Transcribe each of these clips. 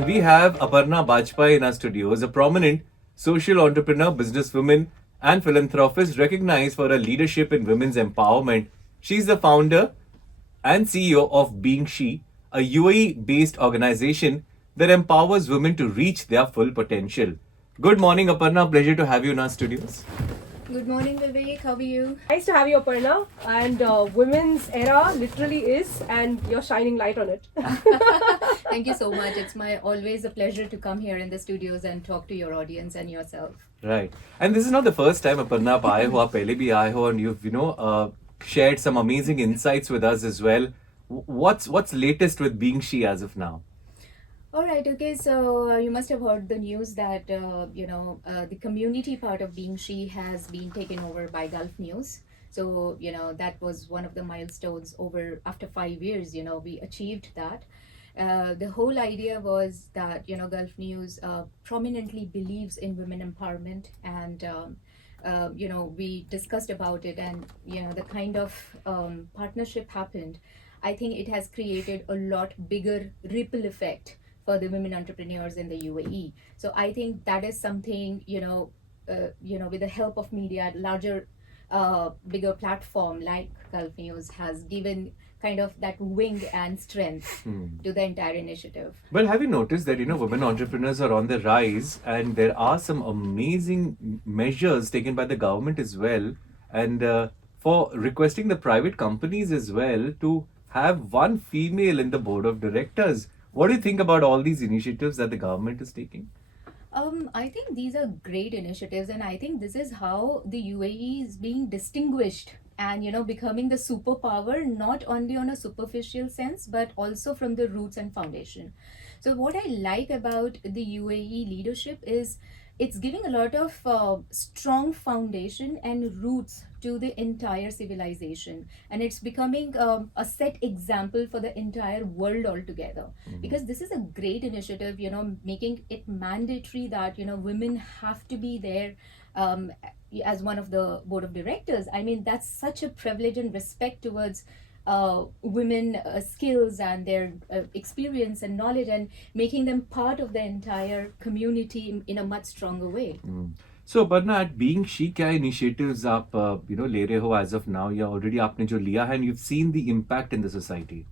And we have Aparna Bajpai in our studios, a prominent social entrepreneur, businesswoman, and philanthropist recognized for her leadership in women's empowerment. She's the founder and CEO of Being She, a UAE based organization that empowers women to reach their full potential. Good morning, Aparna. Pleasure to have you in our studios. Good morning, Vivek. How are you? Nice to have you, Aparna. And women's era literally is, and you're shining light on it. Thank you so much. It's my always a pleasure to come here in the studios and talk to your audience and yourself. Right. And this is not the first time, Aparna, आप आए हो, आप पहले भी आए हो, and you've, shared some amazing insights with us as well. What's latest with Being She as of now? All right. Okay. So you must have heard the news that the community part of Being She has been taken over by Gulf News. So that was one of the milestones over after 5 years. We achieved that. The whole idea was that Gulf News prominently believes in women empowerment, and we discussed about it, and the kind of partnership happened. I think it has created a lot bigger ripple effect for the women entrepreneurs in the UAE. So I think that is something with the help of media, larger, bigger platform like Gulf News has given kind of that wing and strength to the entire initiative. Well, have you noticed that, women entrepreneurs are on the rise, and there are some amazing measures taken by the government as well, and for requesting the private companies as well to have one female in the board of directors. What do you think about all these initiatives that the government is taking? I think these are great initiatives, and I think this is how the UAE is being distinguished and becoming the superpower, not only on a superficial sense but also from the roots and foundation. So what I like about the UAE leadership is it's giving a lot of strong foundation and roots to the entire civilization, and it's becoming a set example for the entire world altogether. Because this is a great initiative, making it mandatory that women have to be there as one of the board of directors. I mean, that's such a privilege and respect towards women skills and their experience and knowledge, and making them part of the entire community in a much stronger way. So, Aparna, at Being She, क्या initiatives आप ले रहे हो as of now, या already आपने जो लिया है and you've seen the impact in the society?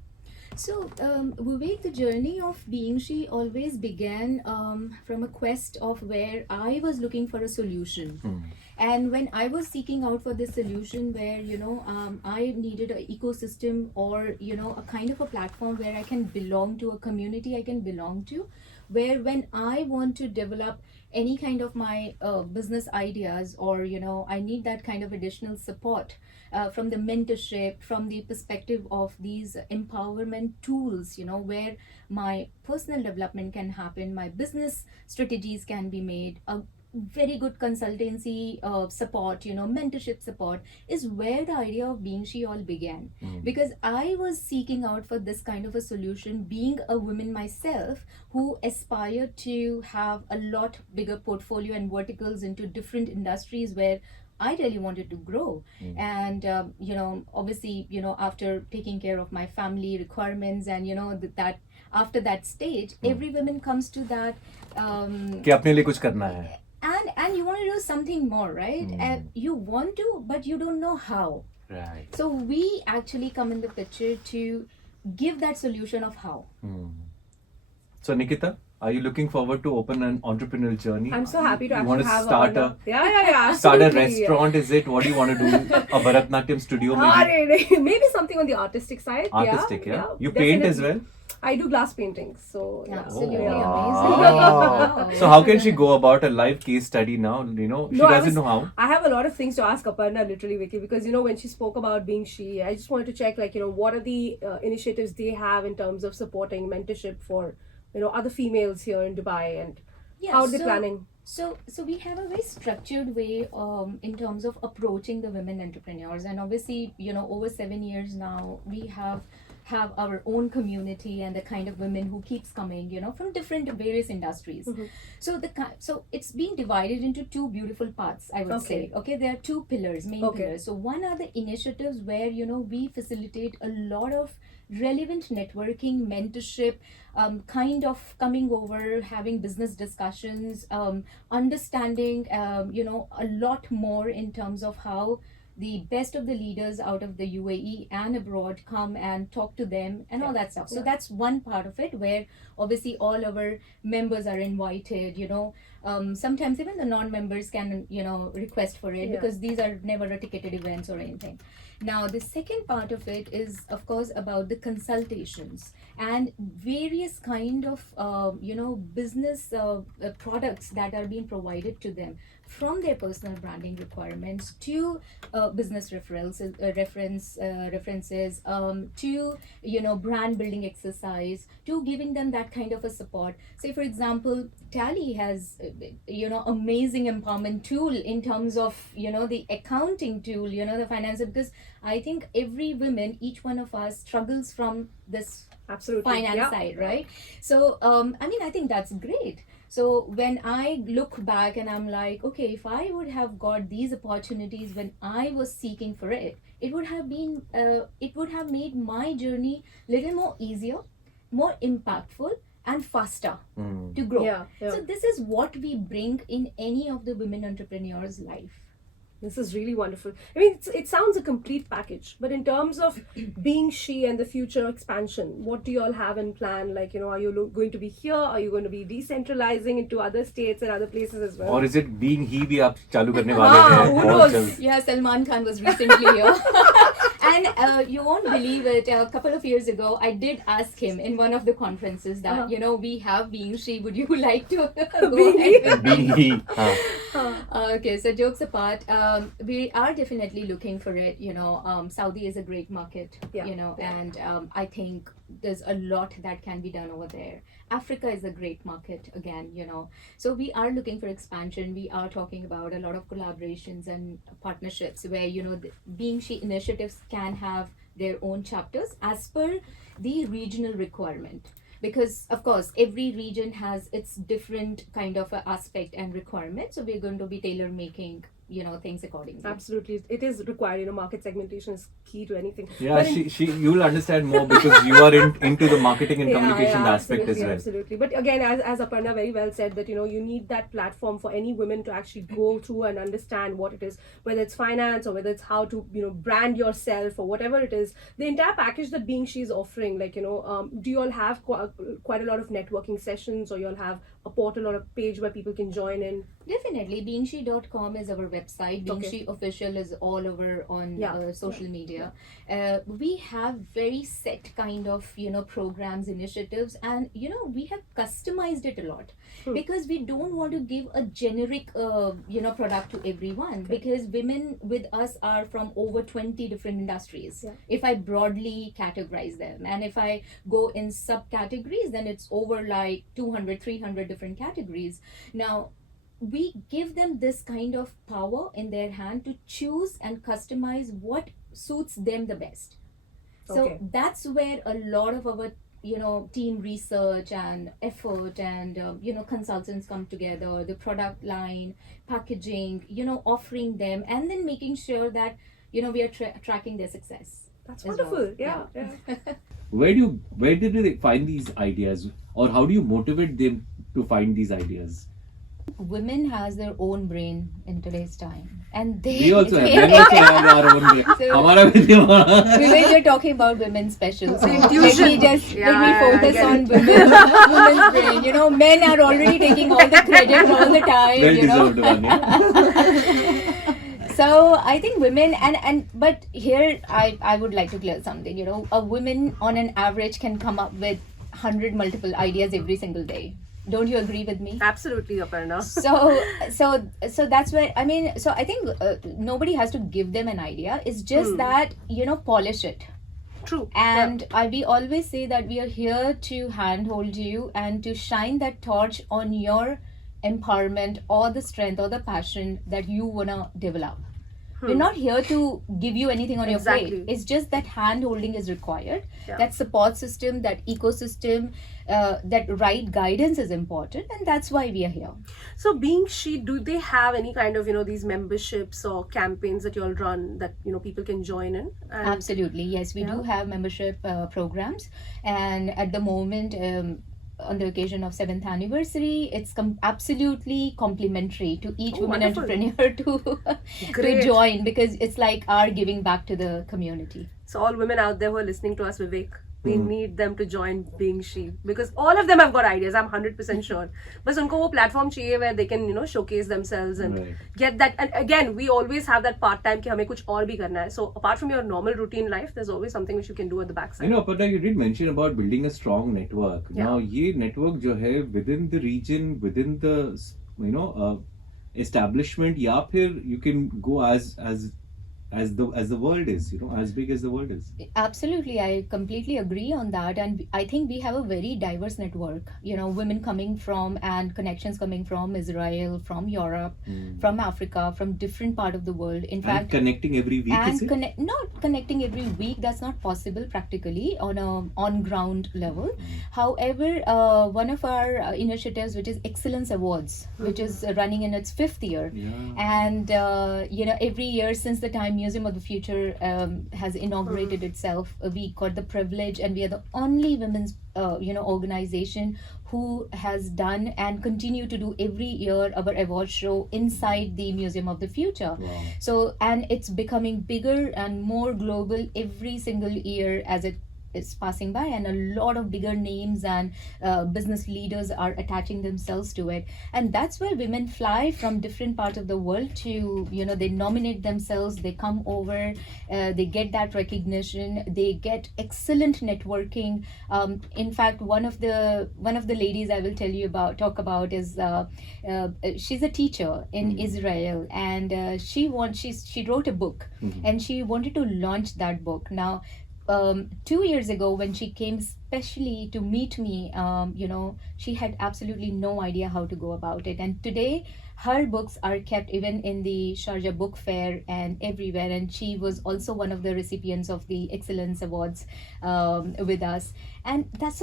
So, Vivek, the journey of Being She always began from a quest of where I was looking for a solution. And when I was seeking out for this solution, where I needed an ecosystem, or a kind of a platform where I can belong to a community I can belong to, where when I want to develop any kind of my business ideas, or I need that kind of additional support from the mentorship, from the perspective of these empowerment tools, where my personal development can happen, my business strategies can be made, a very good consultancy support, mentorship support, is where the idea of Being She all began. Because I was seeking out for this kind of a solution, being a woman myself who aspired to have a lot bigger portfolio and verticals into different industries where I really wanted to grow. And obviously, after taking care of my family requirements, and that after that stage, every woman comes to that कि अपने लिए कुछ करना है. And you want to do something more, right? And you want to, but you don't know how. Right. So we actually come in the picture to give that solution of how. So, Nikita, are you looking forward to open an entrepreneurial journey? I'm so happy to You actually want to have start yeah, start a absolutely. restaurant? Is it? What do you want to do? A Bharatnatyam studio, Ah, maybe? maybe something on the artistic side. Artistic, yeah. You paint as well. I do glass paintings, so yeah. Absolutely wow. amazing. So how can she go about a live case study now? She No, doesn't know how. I have a lot of things to ask Aparna, literally, Vicky, because when she spoke about Being She, I just wanted to check, what are the initiatives they have in terms of supporting mentorship for other females here in Dubai, and how are they planning? So we have a very structured way in terms of approaching the women entrepreneurs, and obviously over 7 years now we have have our own community and the kind of women who keeps coming, from different various industries. So it's being divided into two beautiful parts, I would say. Okay, there are two pillars, main pillars. So one are the initiatives where we facilitate a lot of relevant networking, mentorship, kind of coming over, having business discussions, understanding, a lot more in terms of how the best of the leaders out of the UAE and abroad come and talk to them and all that stuff. So that's one part of it where obviously all our members are invited, sometimes even the non-members can, request for it because these are never a ticketed events or anything. Now, the second part of it is, of course, about the consultations and various kind of, business products that are being provided to them, from their personal branding requirements to business references, to brand building exercise, to giving them that kind of a support. Say, for example, Tally has amazing empowerment tool in terms of the accounting tool, the finance, because I think every woman, each one of us struggles from this finance side, right? So I think that's great. So when I look back and I'm like, okay, if I would have got these opportunities when I was seeking for it, it would have made my journey little more easier, more impactful, and faster to grow. So this is what we bring in any of the women entrepreneurs' life. This is really wonderful. I mean, it sounds a complete package, but in terms of being She and the future expansion, what do you all have in plan? Like, are you going to be here? Are you going to be decentralizing into other states and other places as well? Or is it being he bhi aap chalu karne wale hain? Who knows? Yeah, Salman Khan was recently here. And you won't believe it, a couple of years ago, I did ask him in one of the conferences that, we have Being She, would you like to go ahead? Being he. Okay, so jokes apart, we are definitely looking for it. Saudi is a great market, and I think there's a lot that can be done over there. Africa is a great market again, so we are looking for expansion. We are talking about a lot of collaborations and partnerships where the Being She initiatives can have their own chapters as per the regional requirement, because of course every region has its different kind of aspect and requirement, so we're going to be tailor making things accordingly. Absolutely, it is required. Market segmentation is key to anything. Yeah, you will understand more because you are into the marketing and communication aspect as well. Absolutely, but again, as Aparna very well said, that you need that platform for any women to actually go through and understand what it is, whether it's finance or whether it's how to brand yourself or whatever it is. The entire package that Being She is offering, like do you all have quite a lot of networking sessions, or you all have a portal or a page where people can join in? Definitely, beingShe.com is our website. Being She official is all over on social media. We have very set kind of programs, initiatives, and we have customized it a lot because we don't want to give a generic product to everyone, because women with us are from over 20 different industries. If I broadly categorize them, and if I go in subcategories, then it's over like 200-300 different categories. Now we give them this kind of power in their hand to choose and customize what suits them the best. So that's where a lot of our team research and effort and consultants come together, the product line, packaging, offering them, and then making sure that we are tracking their success. That's wonderful. Yeah. Where did they find these ideas, or how do you motivate them to find these ideas? Women has their own brain in today's time, and we also have our own brain. Vivek, you're talking about women special, so let me focus on women's brain. Men are already taking all the credit all the time. So I think women but here I would like to clear something. A woman on an average can come up with 100 multiple ideas every single day. Don't you agree with me? Absolutely, Aparna. So that's where so I think nobody has to give them an idea. It's just that polish it. True. And we always say that we are here to handhold you and to shine that torch on your empowerment or the strength or the passion that you wanna develop. We're not here to give you anything on your Exactly. plate. It's just that hand holding is required. Yeah. That support system, that ecosystem, that right guidance is important, and that's why we are here. So being she, do they have any kind of, these memberships or campaigns that you all run that, people can join in? And Absolutely, yes, we do have membership programs, and at the moment, on the occasion of 7th anniversary, it's absolutely complimentary to each Oh, woman wonderful. entrepreneur to Great. join, because it's like our giving back to the community. So all women out there who are listening to us, Vivek, we need them to join Being She, because all of them have got ideas. I'm 100% sure. बस उनको वो platform चाहिए where they can showcase themselves and Right. get that. And again, we always have that part time कि हमें कुछ और भी करना है. So apart from your normal routine life, there's always something which you can do at the backside. Aparna, you did mention about building a strong network. Yeah. Now, ये network जो है within the region, within the establishment, या फिर you can go as the world is, as big as the world is. Absolutely, I completely agree on that, and I think we have a very diverse network. Women coming from and connections coming from Israel, from Europe, from Africa, from different part of the world. In And fact, connecting every week, is it? not connecting every week. That's not possible practically on a on ground level. However, one of our initiatives, which is Excellence Awards, which is running in its 5th year, Yeah. and every year since the time Museum of the Future has inaugurated itself, we got the privilege, and we are the only women's organization who has done and continue to do every year our award show inside the Museum of the Future. Wow. So, and it's becoming bigger and more global every single year as it is passing by, and a lot of bigger names and business leaders are attaching themselves to it, and that's where women fly from different parts of the world to they nominate themselves, they come over, they get that recognition, they get excellent networking. In fact, one of the ladies I will talk about is she's a teacher in Israel, and she wrote a book, and she wanted to launch that book. Now 2 years ago, when she came specially to meet me, she had absolutely no idea how to go about it. And today, her books are kept even in the Sharjah Book Fair and everywhere. And she was also one of the recipients of the Excellence Awards with us. And that's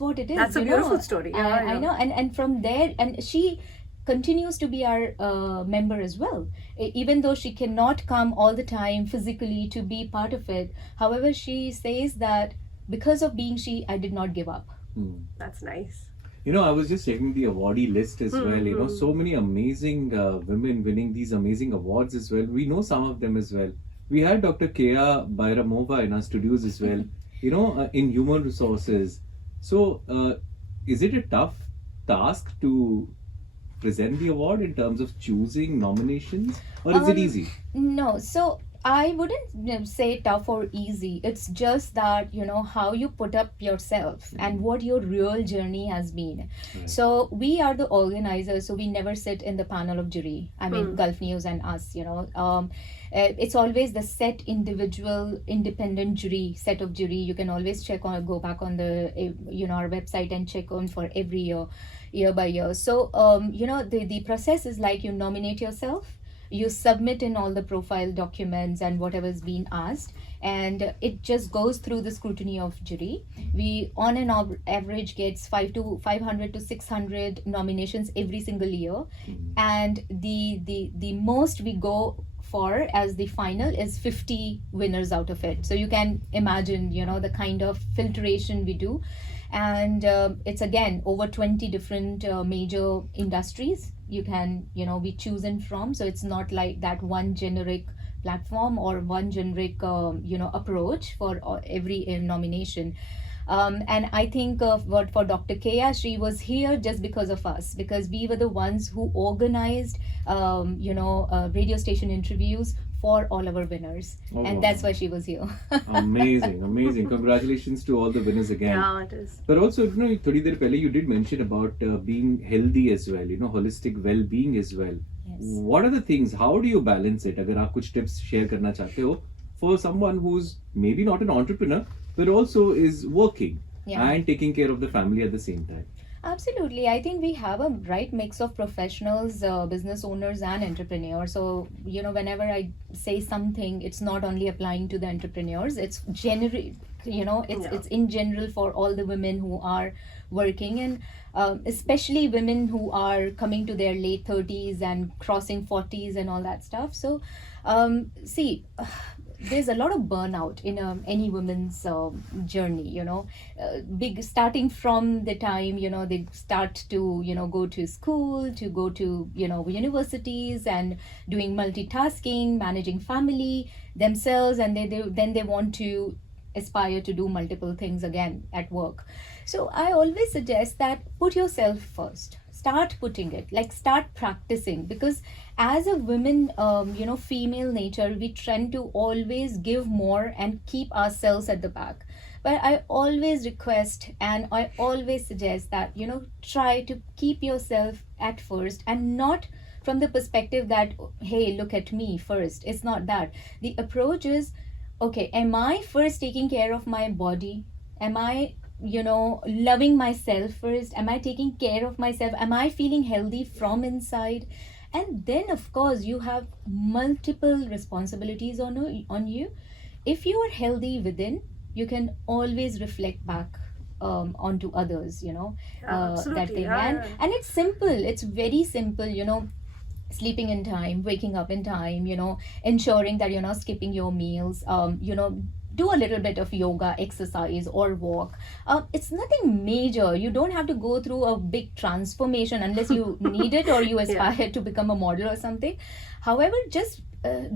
what it is. That's a beautiful story. Yeah, I know. And from there, and she continues to be our member as well, even though she cannot come all the time physically to be part of it. However, she says that because of Being She, I did not give up. That's nice. I was just checking the awardee list as well. So many amazing women winning these amazing awards as well. We know some of them as well. We had Dr. Kea Bayramova in our studios as well, in human resources. So, is it a tough task to present the award in terms of choosing nominations, or is it easy? No, so I wouldn't say tough or easy. It's just that how you put up yourself and what your real journey has been. Right. So we are the organizers, so we never sit in the panel of jury. I mean, Gulf News and us. It's always the set individual independent jury set of jury. You can always go back on the our website and check on for every year by year. So the process is like you nominate yourself, you submit in all the profile documents and whatever is being asked, and it just goes through the scrutiny of jury. We on an average gets 500 to 600 nominations every single year, and the most we go for as the final is 50 winners out of it. So you can imagine the kind of filtration we do, and it's again over 20 different major industries you can be chosen from. So it's not like that one generic platform or one generic approach for every nomination. And I think for Dr. Kea, she was here just because of us, because we were the ones who organized radio station interviews for all our winners, and that's why she was here. Amazing. Congratulations to all the winners again. Yeah, it is. But also, थोड़ी देर पहले you did mention about being healthy as well, holistic well-being as well. Yes. What are the things? How do you balance it? अगर आप कुछ tips share करना चाहते हो for someone who's maybe not an entrepreneur but also is working Yeah. and taking care of the family at the same time. Absolutely. I think we have a right mix of professionals, business owners, and entrepreneurs. So, whenever I say something, it's not only applying to the entrepreneurs, it's general, it's in general for all the women who are working, and especially women who are coming to their late 30s and crossing 40s and all that stuff. So, see, there's a lot of burnout in any woman's journey, big starting from the time they start to go to school, to go to universities, and doing multitasking, managing family themselves, and then they want to aspire to do multiple things again at work. So I always suggest that put yourself first, start putting it, like start practicing, because as a women, female nature, we tend to always give more and keep ourselves at the back. But I always request and I always suggest that try to keep yourself at first, and not from the perspective that, hey, look at me first. It's not that. The approach is, okay, am I first taking care of my body? Am I loving myself first? Am I taking care of myself? Am I feeling healthy from inside? And then of course you have multiple responsibilities on you. If you are healthy within, you can always reflect back onto others, that thing. And it's simple, it's very simple, sleeping in time, waking up in time, ensuring that you're not skipping your meals, do a little bit of yoga, exercise, or walk. It's nothing major. You don't have to go through a big transformation unless you need it or you aspire to become a model or something. However, just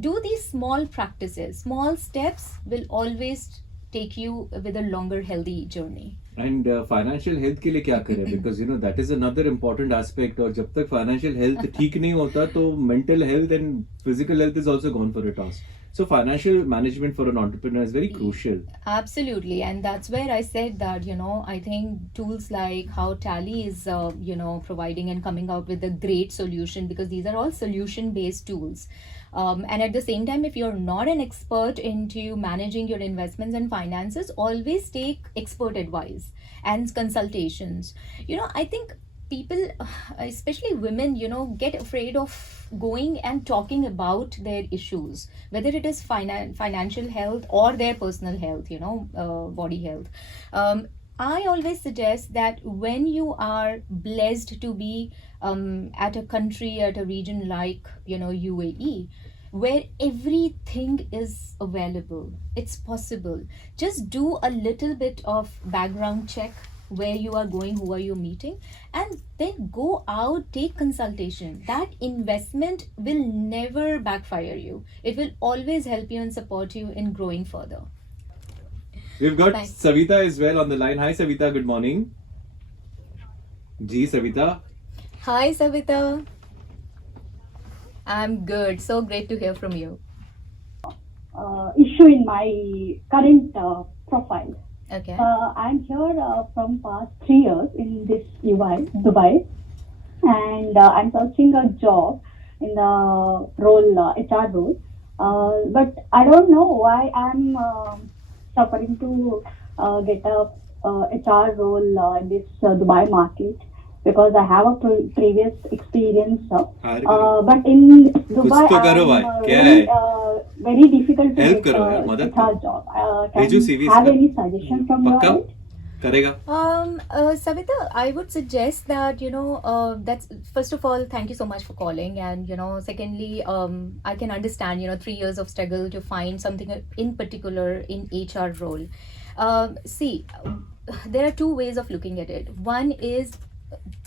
do these small practices. Small steps will always take you with a longer, healthy journey. And financial health के लिए क्या करें? Because that is another important aspect. और जब तक financial health ठीक नहीं होता, तो mental health and physical health is also gone for a toss. So financial management for an entrepreneur is very crucial. Absolutely, and that's where I said that I think tools like how Tally is providing and coming out with a great solution, because these are all solution based tools. And at the same time, if you're not an expert into managing your investments and finances, always take expert advice and consultations. I think people, especially women, get afraid of going and talking about their issues, whether it is financial health or their personal health, body health. I always suggest that when you are blessed to be at a country, at a region like UAE, where everything is available, it's possible. Just do a little bit of background check, where you are going, who are you meeting, and then go out, take consultation. That investment will never backfire you. It will always help you and support you in growing further. We've got Thanks. Savita as well on the line. Hi Savita, good morning. Ji Savita. Hi Savita. I'm good. So great to hear from you. Issue in my current profile. Okay. I'm here from past 3 years in this Dubai, and I'm searching a job in the role, HR role. But I don't know why I'm suffering to get a HR role in this Dubai market, because I have a previous experience. But in Dubai, तो करो भाई, क्या है? very difficult to Help get करो यार, मदद HR करो। job. भेजो Can CV you have इसका। any suggestion from your पक्का end? करेगा? Savita, I would suggest that that's, first of all, thank you so much for calling, and secondly, I can understand 3 years of struggle to find something in particular in HR role. See, there are two ways of looking at it. One is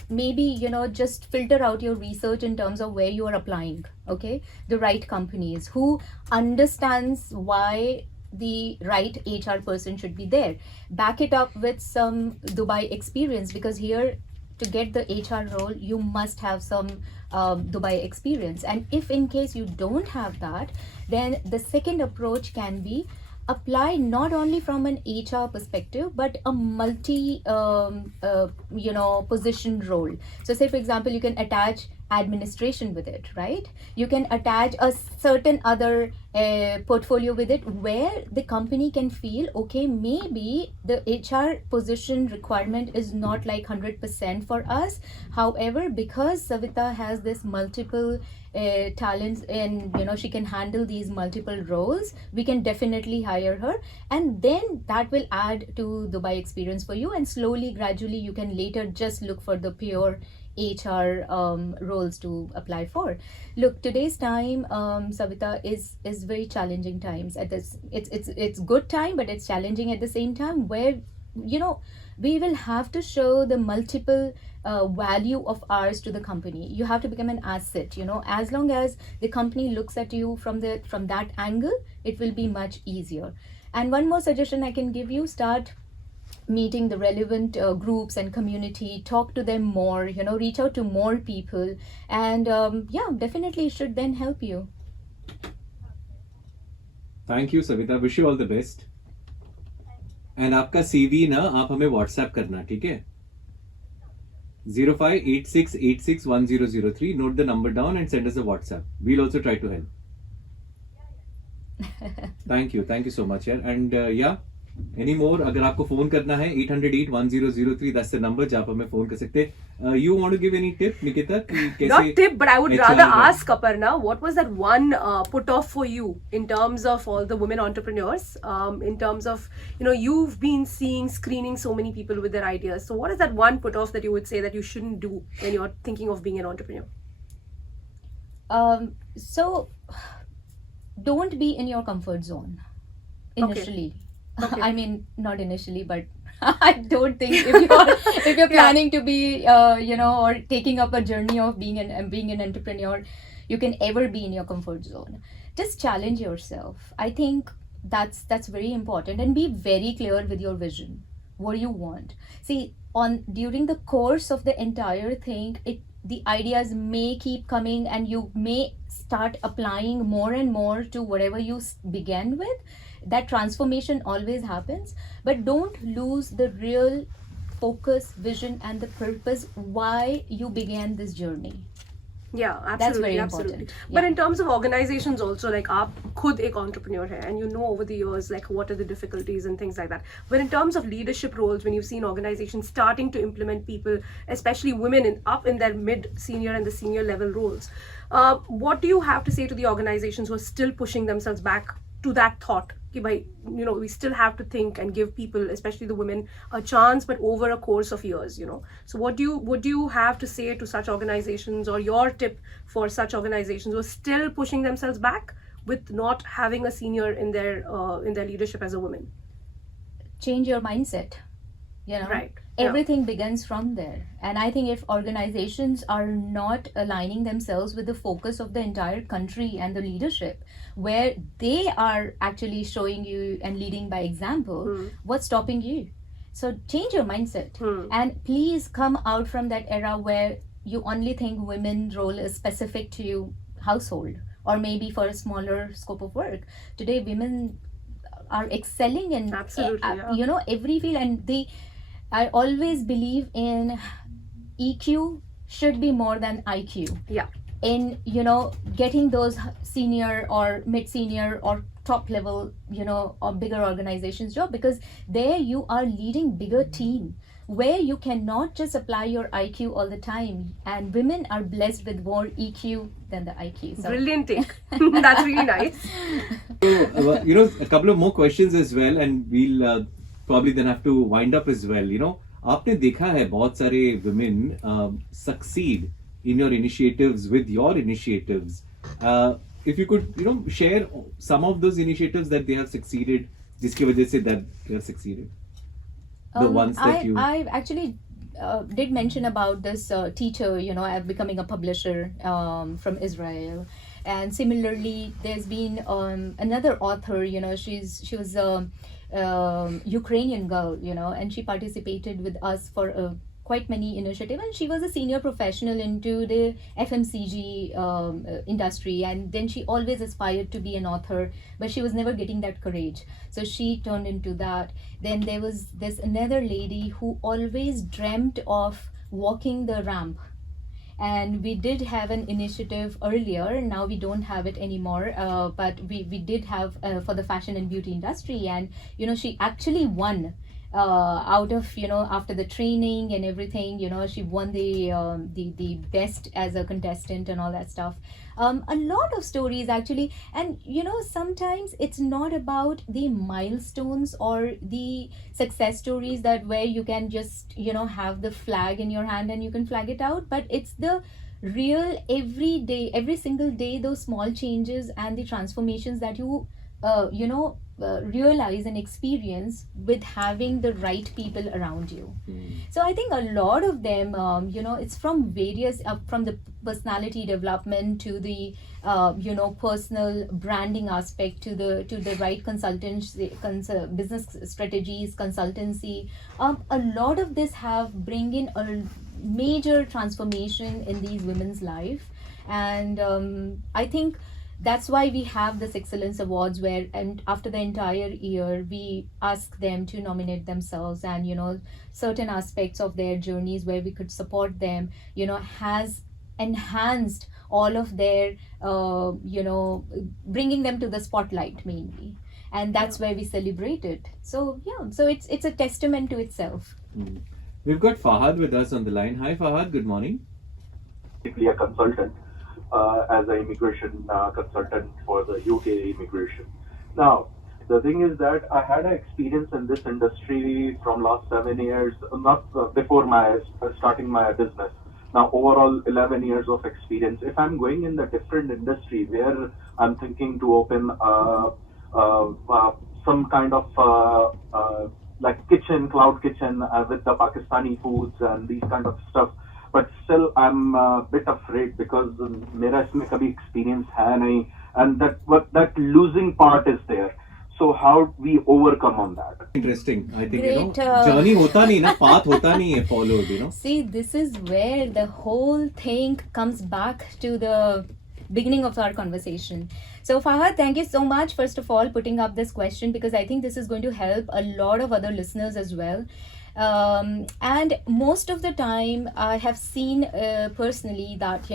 maybe just filter out your research in terms of where you are applying, okay, the right companies who understands why the right HR person should be there. Back it up with some Dubai experience, because here, to get the HR role, you must have some Dubai experience. And if in case you don't have that, then the second approach can be apply not only from an HR perspective, but a multi position role. So say for example, you can attach administration with it, right? You can attach a certain other portfolio with it where the company can feel, okay, maybe the HR position requirement is not like 100% for us. However, because Savita has this multiple talents and she can handle these multiple roles, we can definitely hire her, and then that will add to Dubai experience for you, and slowly gradually you can later just look for the pure HR roles to apply for. Look, today's time, Savita, is very challenging times. At this, it's good time, but it's challenging at the same time. Where we will have to show the multiple value of ours to the company. You have to become an asset. As long as the company looks at you from that angle, it will be much easier. And one more suggestion I can give you: start meeting the relevant groups and community, talk to them more, reach out to more people, and definitely it should then help you. Thank you, Savita. Wish you all the best. And आपका CV ना आप हमें WhatsApp करना, ठीक है? 0586861003. Note the number down and send us a WhatsApp. We'll also try to help. Thank you so much, yaar. And any more? अगर आपको phone करना है 808-1003, that's the number जहाँ पर हमें फोन कर सकते हैं. You want to give any tip, Nikita? कि कैसे Not tip, but I would HR rather ask Aparna, what was that one put off for you in terms of all the women entrepreneurs? In terms of, you've been screening so many people with their ideas. So what is that one put off that you would say that you shouldn't do when you're thinking of being an entrepreneur? So don't be in your comfort zone initially. Okay. I mean, not initially, but I don't think if you're planning to be or taking up a journey of being an entrepreneur, you can ever be in your comfort zone. Just challenge yourself. I think that's very important, and be very clear with your vision. What do you want? See, during the course of the entire thing, the ideas may keep coming, and you may start applying more and more to whatever you began with. That transformation always happens, but don't lose the real focus, vision, and the purpose why you began this journey. Yeah, absolutely. That's very absolutely. important. But Yeah. in terms of organizations also, like आप खुद एक entrepreneur है, and over the years like what are the difficulties and things like that. But in terms of leadership roles, when you've seen organizations starting to implement people, especially women up in their mid, senior and the senior level roles, what do you have to say to the organizations who are still pushing themselves back to that thought? We still have to think and give people, especially the women, a chance, but over a course of years. So what do you have to say to such organizations, or your tip for such organizations who are still pushing themselves back with not having a senior in their leadership as a woman? Change your mindset. Right. Everything begins from there. And I think if organizations are not aligning themselves with the focus of the entire country and the leadership, where they are actually showing you and leading by example, what's stopping you? So change your mindset. And please come out from that era where you only think women's role is specific to your household, or maybe for a smaller scope of work. Today, women are excelling in Absolutely, every field, and I always believe in EQ should be more than IQ. Yeah. In getting those senior or mid-senior or top level or bigger organizations job, because there you are leading bigger team, where you cannot just apply your IQ all the time, and women are blessed with more EQ than the IQ. So. Brilliant take. That's really nice. So, a couple of more questions as well, and we'll probably then have to wind up as well. आपने देखा है बहुत सारे women succeed in your initiatives with your initiatives. If you could, share some of those initiatives that they have succeeded, जिसकी वजह से that they have succeeded. The ones that I actually did mention about this teacher, becoming a publisher from Israel. And similarly, there's been another author, she was a Ukrainian girl, and she participated with us for quite many initiatives, and she was a senior professional into the FMCG industry, and then she always aspired to be an author, but she was never getting that courage, so she turned into that. Then there was this another lady who always dreamt of walking the ramp, And we did have an initiative earlier. Now we don't have it anymore, but we did have for the fashion and beauty industry. And she actually won out of after the training and everything. She won the best as a contestant and all that stuff. A lot of stories actually. And sometimes it's not about the milestones or the success stories that where you can just have the flag in your hand and you can flag it out, but it's the real every single day, those small changes and the transformations that you realize and experience with having the right people around you. So I think a lot of them, it's from various, from the personality development to the, personal branding aspect to the right consultants, business strategies, consultancy. A lot of this have bring in a major transformation in these women's life, and I think that's why we have this excellence awards where, and after the entire year we ask them to nominate themselves, and certain aspects of their journeys where we could support them has enhanced all of their bringing them to the spotlight mainly, and that's where we celebrate it. So so it's a testament to itself. We've got Fahad with us on the line. Hi Fahad, good morning. Basically a consultant as an immigration consultant for the UK immigration. Now, the thing is that I had an experience in this industry from last 7 years, not before my starting my business. Now, overall 11 years of experience. If I'm going in the different industry where I'm thinking to open some kind of like kitchen, cloud kitchen with the Pakistani foods and these kind of stuff, but still I'm a bit afraid because मेरा इसमें कभी experience है नहीं, and that losing part is there. So how we overcome on that? Interesting. I think Great, journey होता नहीं ना, path होता नहीं है followed. See, this is where the whole thing comes back to the beginning of our conversation. So Fahad, thank you so much first of all putting up this question, because I think this is going to help a lot of other listeners as well. And most of the time I have seen personally that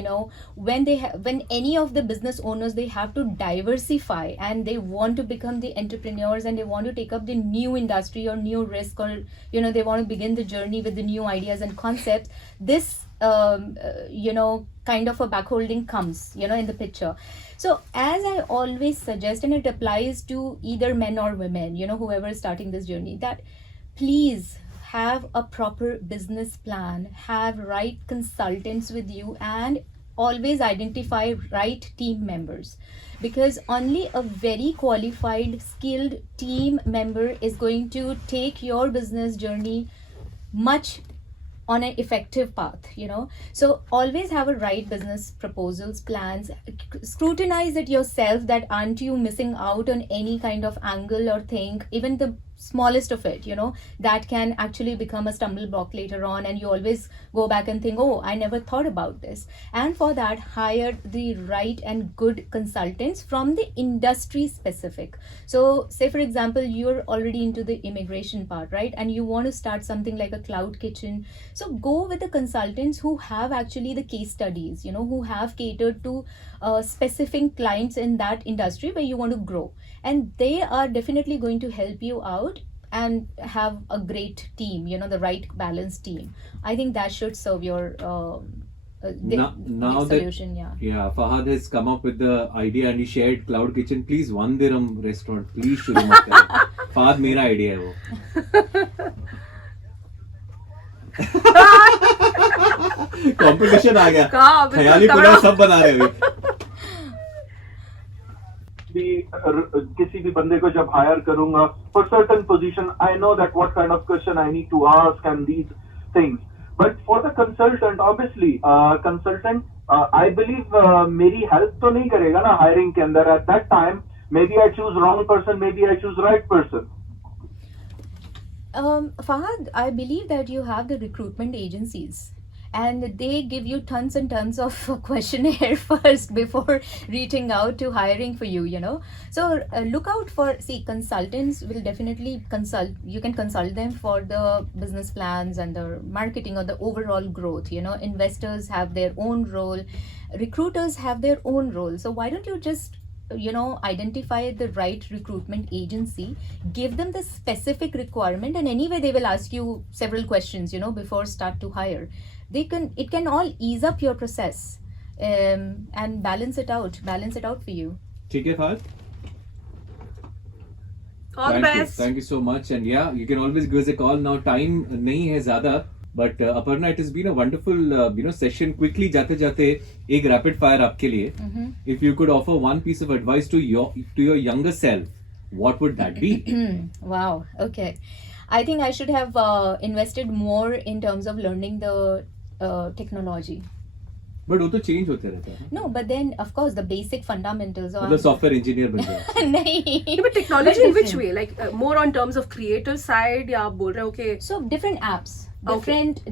when any of the business owners, they have to diversify and they want to become the entrepreneurs and they want to take up the new industry or new risk, or they want to begin the journey with the new ideas and concepts, this kind of a backholding comes in the picture. So as I always suggest, and it applies to either men or women, whoever is starting this journey, that please have a proper business plan, have right consultants with you, and always identify right team members, because only a very qualified, skilled team member is going to take your business journey much on an effective path. So always have a right business proposals, plans, scrutinize it yourself, that aren't you missing out on any kind of angle or thing, even the smallest of it, that can actually become a stumble block later on, and you always go back and think, oh, I never thought about this. And for that, hire the right and good consultants from the industry specific. So say for example, you're already into the immigration part, right, and you want to start something like a cloud kitchen, so go with the consultants who have actually the case studies, who have catered to specific clients in that industry where you want to grow, and they are definitely going to help you out and have a great team, the right balanced team. I think that should serve your now solution. Yeah, Fahad has come up with the idea and he shared Cloud Kitchen. Please, one dirham restaurant, please शुरू मत करें. Fahad मेरा idea है वो. Competition आ गया. ख्याली पूरा सब बना रहे हैं. किसी भी बंदे को जब हायर करूंगा for certain position, I know that what kind of question I need to ask and these things. But for the consultant, obviously, consultant, I believe मेरी help तो नहीं करेगा ना hiring के अंदर. At that time, maybe I choose wrong person, maybe I choose right person. Fahad, I believe that you have the recruitment agencies. and they give you tons and tons of questionnaire first before reaching out to hiring for you, you know. So look out for, see, consultants will definitely consult, you can consult them for the business plans and the marketing or the overall growth, you know. Investors have their own role, recruiters have their own role. So why don't you just, you know, identify the right recruitment agency, give them the specific requirement, and anyway they will ask you several questions, you know, before start to hire. It can all ease up your process, and balance it out for you. ठीक है Fahad? All the best. Thank you so much. And yeah, you can always give us a call. Now time नहीं है ज़्यादा, but Aparna, it has been a wonderful session. Quickly जाते जाते एक rapid fire आपके लिए. If you could offer one piece of advice to your younger self, what would that be? Wow, okay. I think I should have invested more in terms of learning the technology. But वो तो change होते रहता है. No, but then of course the basic fundamentals are मतलब software engineer बन जाए. नहीं. Yeah, but technology in which different. way? Like more on terms of creator side, या आप बोल रहे हो कि So different apps,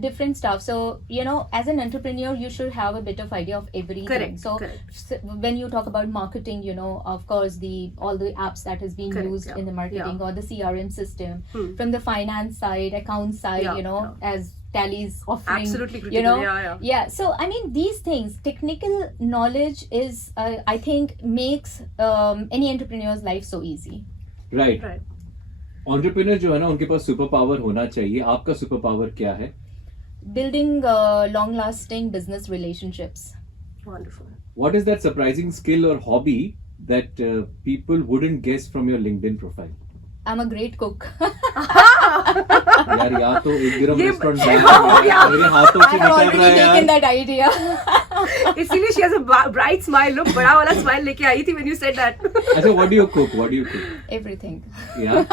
different stuff. So you know, as an entrepreneur, you should have a bit of idea of everything. Correct, So correct. when you talk about marketing, you know, of course all the apps that has been Correct, used yeah, in the marketing, yeah. or the CRM system. Hmm. From the finance side, account side, Yeah, you know, yeah. as Tally's offering. Absolutely You know, critical, yeah. So I mean, these things, technical knowledge is, I think, makes any entrepreneur's life so easy. Right. Right. Entrepreneur जो है ना, उनके पास super power होना चाहिए. आपका super power क्या है? Building long-lasting business relationships. Wonderful. What is that surprising skill or hobby that people wouldn't guess from your LinkedIn profile? I'm a great cook. यार या तो एक गिरम ये रेस्टोरेंट हो गया। मेरे हाथों I से have निकल already रहा है taken यार. that idea. इसीलिए she has a bright smile. Look, बड़ा वाला smile लेके आई थी when you said that. अच्छा, what do you cook? What do you cook? Everything. Yeah.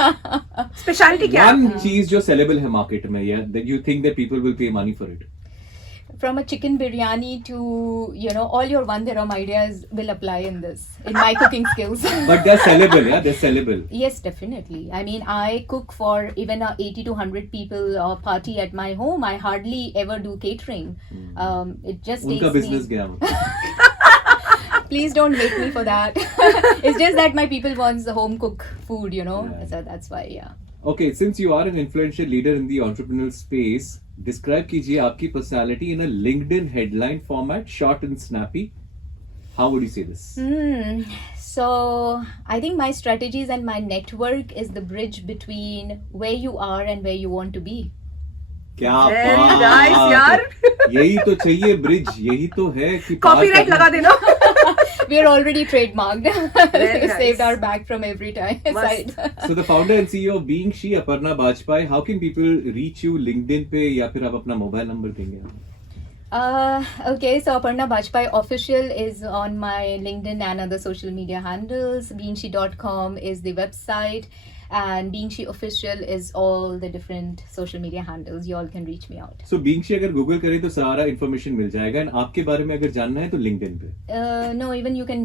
Specialty क्या है? One चीज जो sellable है market में, yeah, that you think that people will pay money for it. From a chicken biryani to, you know, all your one dirham ideas will apply in this, in my cooking skills. But they're sellable, yeah, they're sellable. Yes, definitely. I mean, I cook for even a 80 to 100 people party at my home. I hardly ever do catering. It just उनका takes business me. गया. Please don't hate me for that. It's just that my people wants the home cook food, you know. Right. So that's why, yeah. Okay, since you are an influential leader in the entrepreneurial space, describe कीजिए आपकी personality in a LinkedIn headline format, short and snappy. How would you say this? So I think my strategies and my network is the bridge between where you are and where you want to be. क्या Very बात! nice, यार. यही तो चाहिए bridge, यही तो है कि Copyright लगा देना. We are already trademarked. Very nice. Saved our back from every time. Must. side. So the founder and CEO of Being She, Aparna Bajpai, how can people reach you LinkedIn पे या फिर आप अपना mobile number देंगे? Okay, so Aparna Bajpai official is on my LinkedIn and other social media handles. Beingshi.com is the website, and Beingshi official is all the different social media handles. You all can reach me out. So Being She अगर Google करें तो सारा information मिल जाएगा. And आपके बारे में अगर जानना है तो LinkedIn पे. No, even you can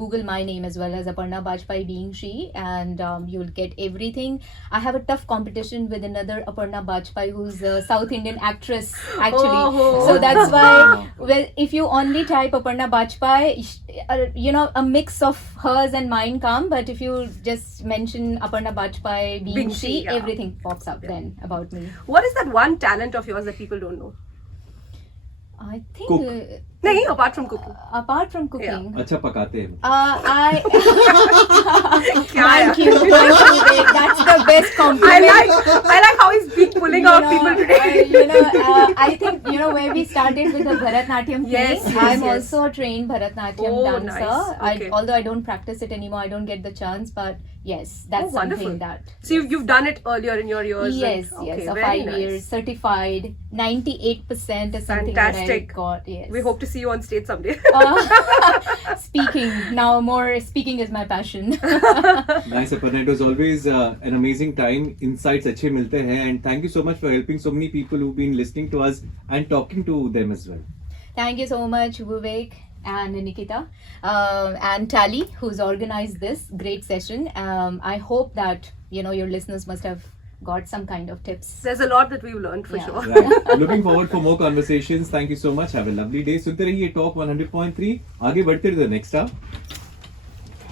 Google my name as well as Aparna Bajpai Being She, and you'll get everything. I have a tough competition with another Aparna Bajpai who's a South Indian actress actually. Oh. So that's why, well, if you only type Aparna Bajpai, you know, a mix of hers and mine come. But if you just mention Aparna Bajpai Being She, yeah. everything pops up then about me. What is that one talent of yours that people don't know? I think Cook. नहीं, apart from cooking. apart from cooking. अच्छा पकाते हैं. I क्या है? thank you, Vivek. That's the best I compliment. like how he's been pulling out people today. I think, you know, where we started with the Bharatnatyam Yes, thing, yes, I'm yes. also a trained Bharatnatyam Oh, dancer. nice. Okay. Although I don't practice it anymore, I don't get the chance, but yes, that's wonderful. something that. So you've done it earlier in your years. Yes, and, yes, okay, for very 5 nice. years, certified, 98% is something that I Fantastic. got. Yes. We hope to see you on stage someday. Speaking now, more speaking is my passion. Nice, Aparna. It was always an amazing time. Insights अच्छे मिलते हैं, and thank you so much for helping so many people who've been listening to us and talking to them as well. Thank you so much, Vivek and Nikita, and Tally, who's organized this great session. I hope that, you know, your listeners must have got some kind of tips. There's a lot that we've learned for Yeah. sure. Right. Looking forward for more conversations. Thank you so much. Have a lovely day. सुनते रहिए top 100.3. आगे बढ़ते रहिए next